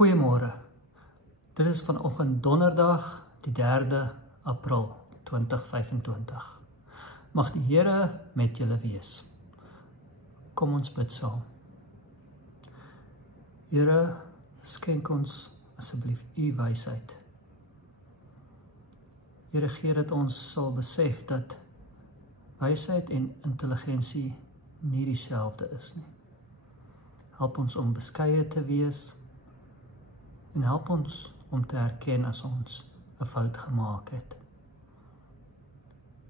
Goeiemôre. Dit is vanoggend donderdag, die 3de April 2025. Mag die Here met julle wees. Kom ons bid saam. Here, skenk ons asseblief u wysheid. Here, gee dat ons sal besef dat wysheid en intelligensie nie dieselfde is nie. Help ons om beskeie te wees en help ons om te erken as ons 'n fout gemaak het.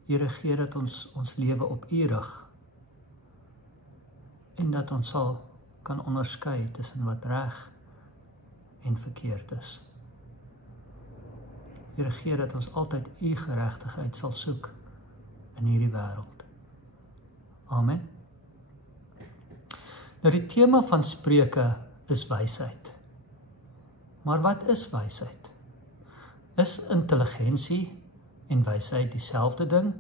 Here, gee dat ons lewe op u rig en dat ons sal kan onderskei tussen wat reg en verkeerd is. Here, gee dat ons altyd u geregtigheid sal soek in hierdie wêreld. Amen. Nou die tema van Spreuke is wysheid. Maar wat is wysheid? Is intelligensie en wysheid dieselfde ding?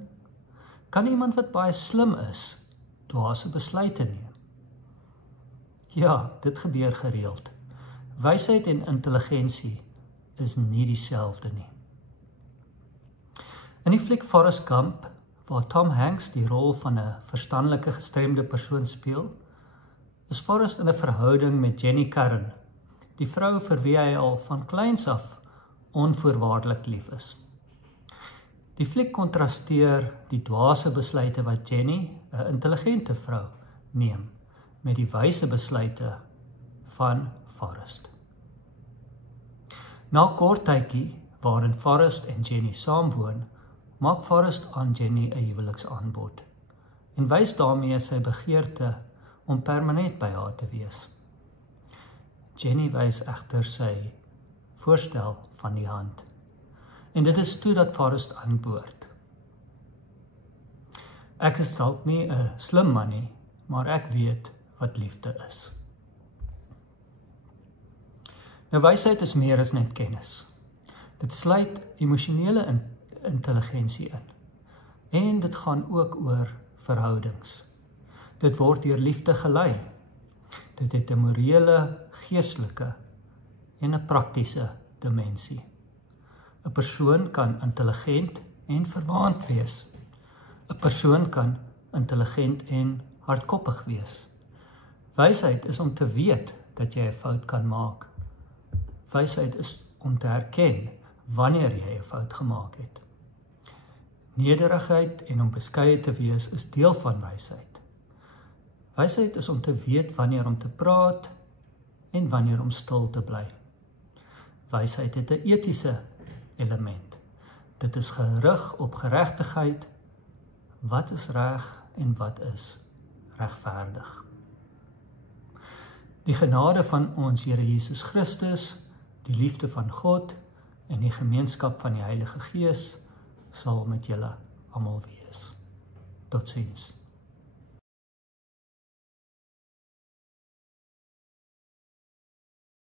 Kan iemand wat baie slim is, dwaase besluite neem? Ja, dit gebeur gereeld. Wysheid en intelligensie is nie dieselfde nie. In die fliek Forrest Gump, waar Tom Hanks die rol van 'n verstandelike gestremde persoon speel, is Forrest in 'n verhouding met Jenny Curran, die vrou vir wie hy al van kleins af onvoorwaardelik lief is. Die fliek kontrasteer die dwaase besluite wat Jenny, 'n intelligente vrou, neem met die wyse besluite van Forrest. Na 'n kort tydjie waarin Forrest en Jenny saamwoon, maak Forrest aan Jenny 'n huweliksaanbod en wys daarmee sy begeerte om permanent by haar te wees. Jenny wys egter sy voorstel van die hand en dit is toe dat Forrest antwoord: "Ek is dalk nie 'n slim man nie, maar ek weet wat liefde is." Nou, wysheid is meer as net kennis. Dit sluit emosionele intelligensie in. En dit gaan ook oor verhoudings. Dit word deur liefde gelei. Dit het 'n morele, geestelike en 'n praktiese dimensie. 'n Persoon kan intelligent en verwaand wees. 'n Persoon kan intelligent en hardkoppig wees. Wysheid is om te weet dat jy 'n fout kan maak. Wysheid is om te erken wanneer jy 'n fout gemaak het. Nederigheid en om beskeie te wees is deel van wysheid. Wysheid is om te weet wanneer om te praat en wanneer om stil te bly. Wysheid het 'n etiese element. Dit is gerig op geregtigheid. Wat is reg en wat is regverdig? Die genade van ons Here Jesus Christus, die liefde van God en die gemeenskap van die Heilige Gees sal met julle almal wees. Totsiens.